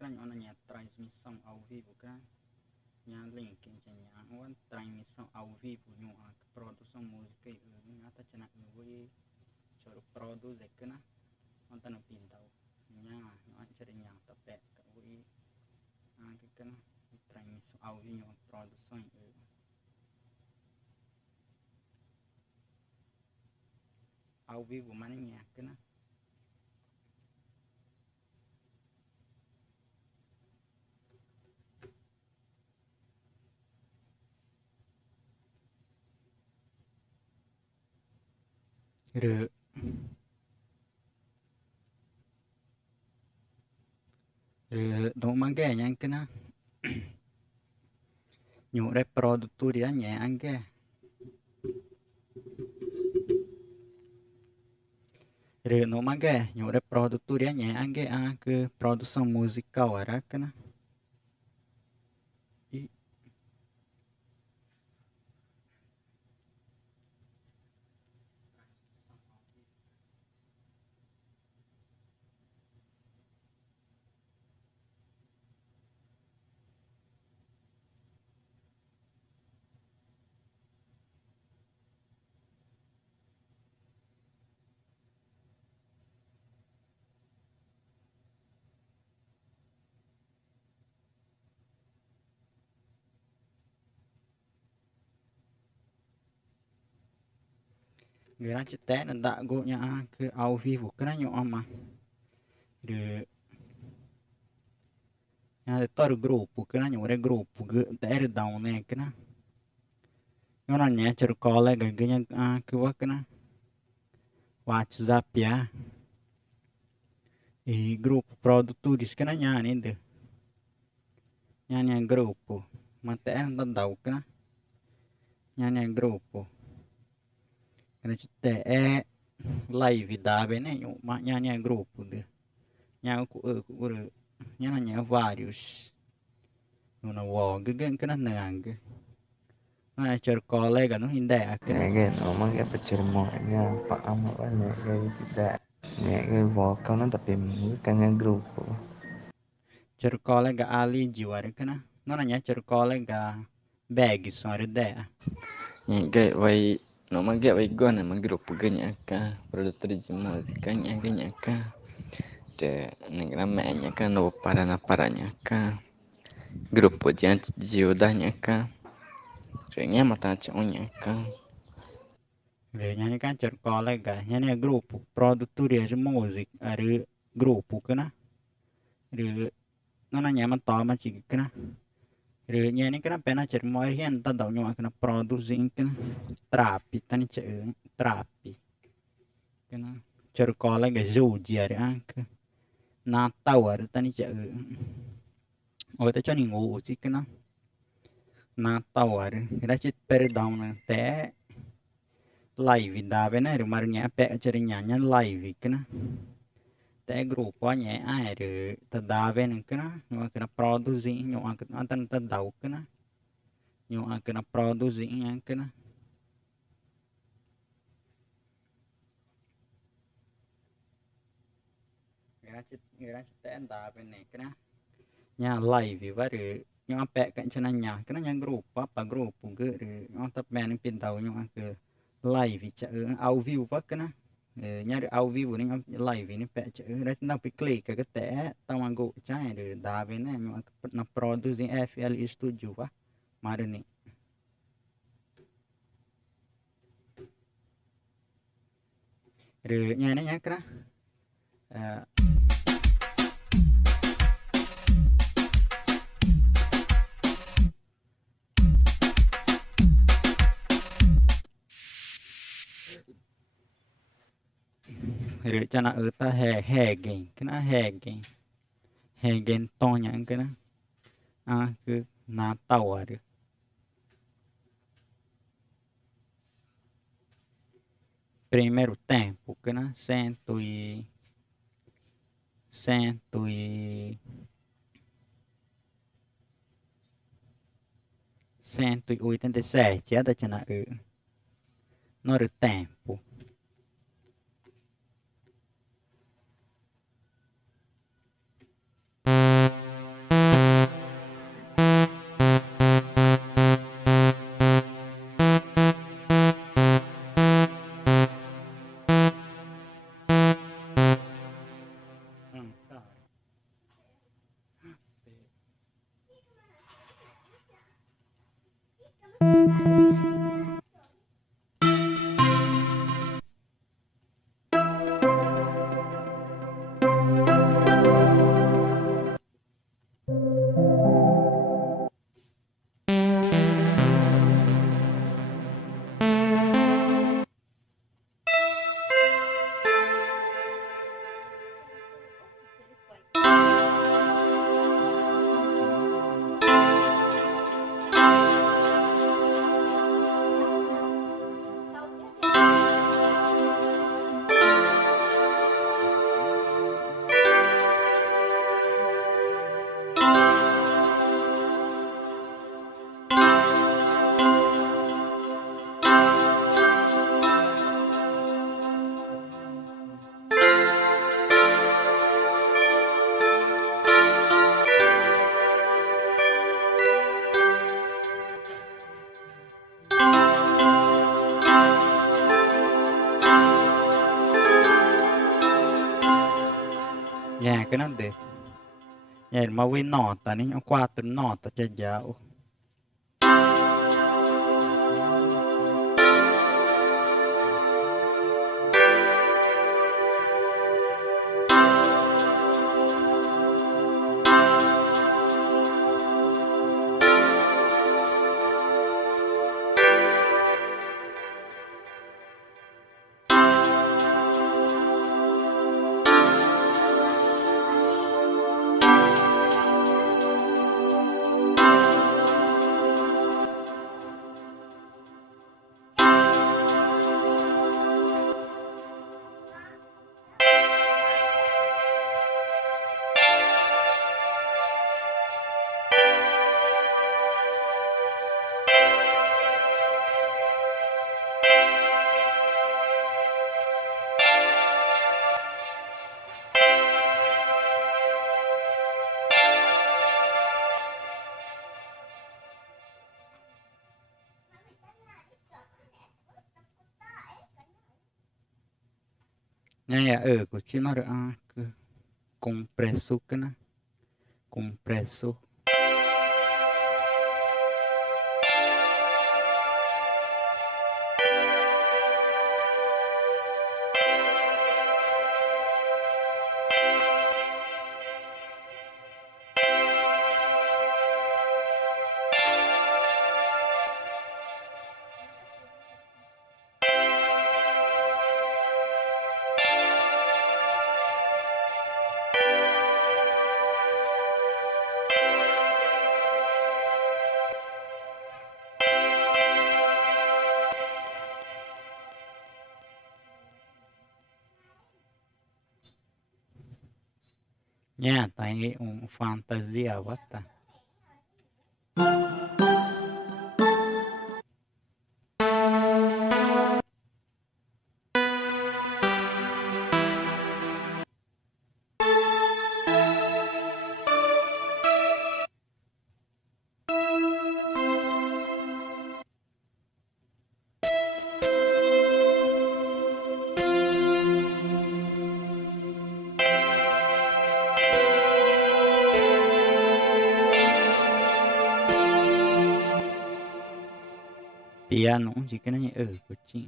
cái nhỏ này nhà transmissão ao vivo cái nhà link cái nhà one transmissão ao vivo nhỏ produção música nhà ta chana với cho produce cái na on ta nó pin tàu nhà nó chơi nhà tập bẹt với cái na transmissão ao vivo produção ao vivo mana nhà cái na rồi đúng mang cái nhang cái na nhiều đấy product dia nhẹ anh cái rồi nó mang cái nhiều đấy product dia nhẹ anh cái cái produção musical ara cái na người ta chỉ té là đã gỗ nhà cứ ao vivo cái nhỏ mà được nhà tôi được group cái nhỏ đấy group cái té được đầu này cái nó là nhẹ chờ có lại cái nhà cứ vác cái WhatsApp ya e group produtores cái nhà này được nhà group mà té nó đầu cái nhà group cái té live đá bên này mà nhà group được nhà của nhà vários nó wall cái nó ngang cái chờ colega nó hình đại cái nó mang cái bật chơi mọi nha và ông nó cái đại nhẹ cái vỏ câu nó tập mình cái nghe group chờ colega ali jiwa cái nó là nhà chờ colega bag sorry đấy nhẹ cái vậy nó mang cái vậy gọn là mang group cái nhẹ cả produtor di música nhẹ cái nhẹ cả để những cái mẹ nhẹ cái nó para nhẹ cả group của chị jiwa dah nhẹ cả rồi nhẹ mà ta chọn nhẹ cả về nhà cái chờ colega nhà group produtores de música ở group cái rồi nó là nhà mà to mà chỉ cái rồi nhà này cái pena chờ mọi hiện ta đầu nhau cái producing cái trapi ta này chờ trapi cái chờ colega dù gì cái Natal ở ta này chờ ôi ta cho mình ngủ chứ cái Natal ở cái chết perdão nè té live đá bên này rồi mà nhà pẹ chờ nhà live cái té group quá nhẹ ai rồi ta đá bên cái nhưng mà cái producing nhưng mà cái ta đầu cái nhưng mà cái producing cái người ta té đá bên này cái nhà live vậy rồi nhưng mà pẹ cạnh cho nên nhà cái nhà group apa group cái rồi nó tập bên pin tàu nhưng mà cái live chợ ao view vắt cái nhà được ao view này live này pẹ chợ đấy nó bị click cái té tao mang gỗ trái rồi đá bên này nhưng mà nó producing FL studio vá mà đây này rồi nhà này nhá cái rồi cho nó ở ta hè geng cái hè geng to nhãn cái cứ na tàu à được primeiro tempo cái cento e oitenta e sete ada cho nó ở nó được tempo cái nó để nhảy mà với nota ní nó qua từ nota cho giáo nhảy của chị nó được cứ compresso cái nó compresso nha tại fantasia quá ta piano chỉ cái nó nhảy của chị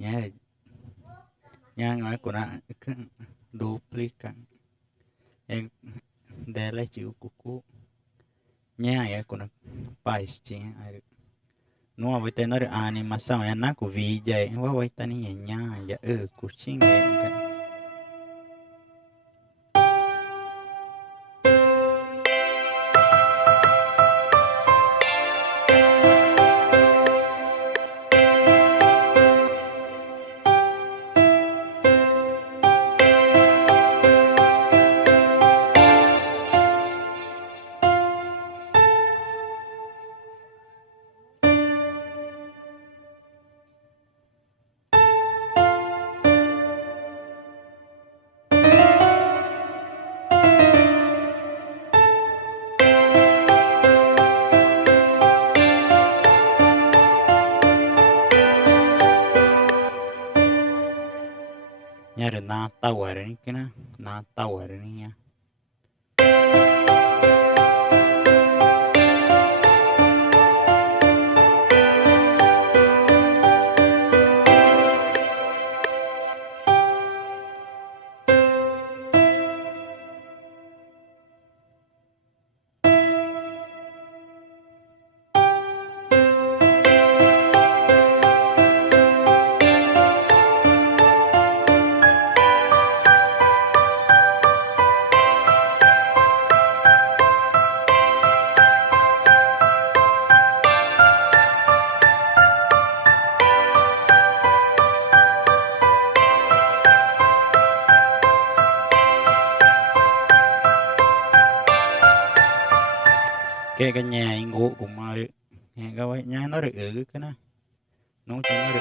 ya yang nói của nó duplikan yang dela chịu cucu nha ya của nó pais chi nó với tên nó được animação ya nó của vi vậy quá với tên này nha ya kucing ya ada natawar ini kena natawar ini ya cái nhà ngủ của mà nghe các bạn nhá nó được cái nó chỉ nó được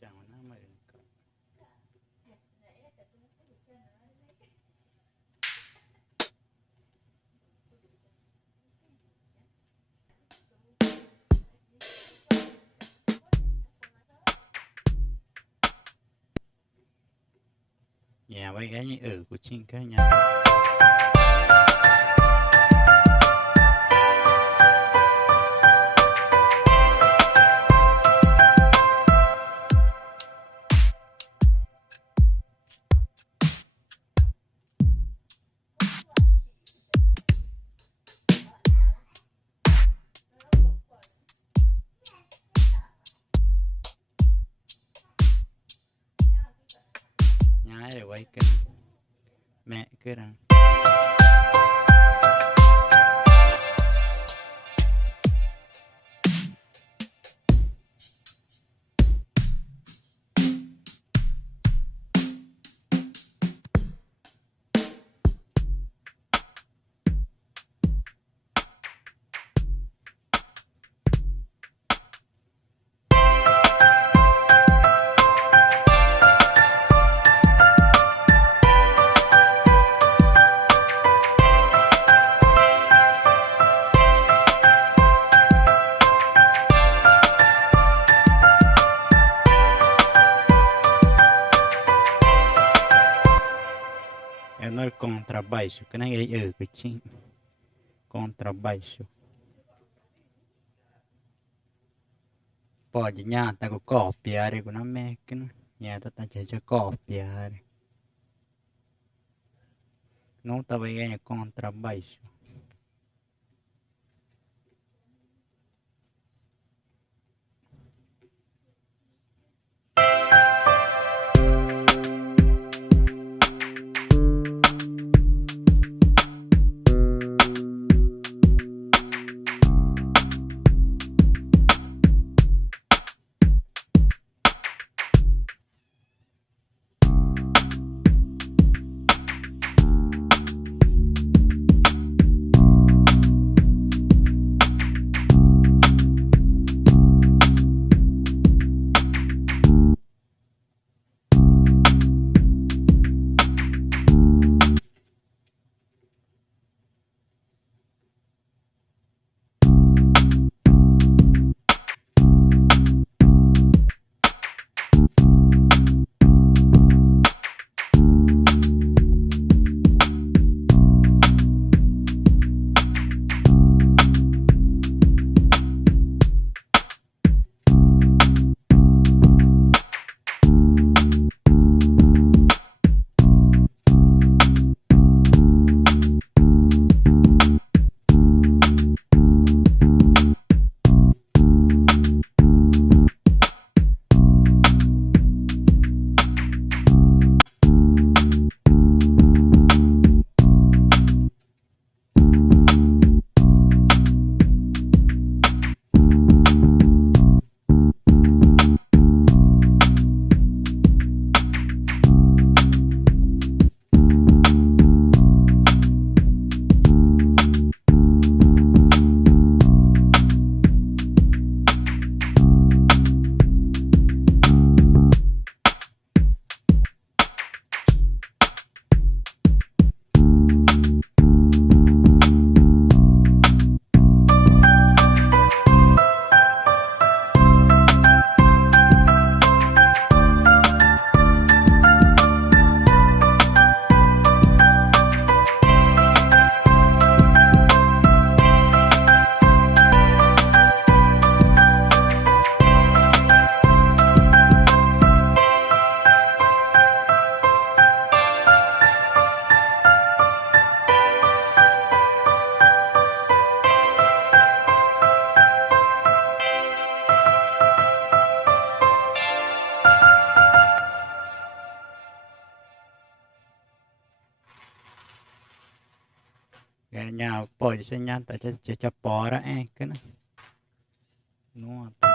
chẳng nó mà nhà với cái như của chinh cái nhà nhái để quay cái mẹ cái rằng nó contrabaixo cái này cái chinh contrabaixo pode nhà ta có copiare của nó mẹ cái nhà ta chỉ cho copiare nó ta vai ganhar contrabaixo Ganhar pode ser nyata, já pora, é, que não. Não,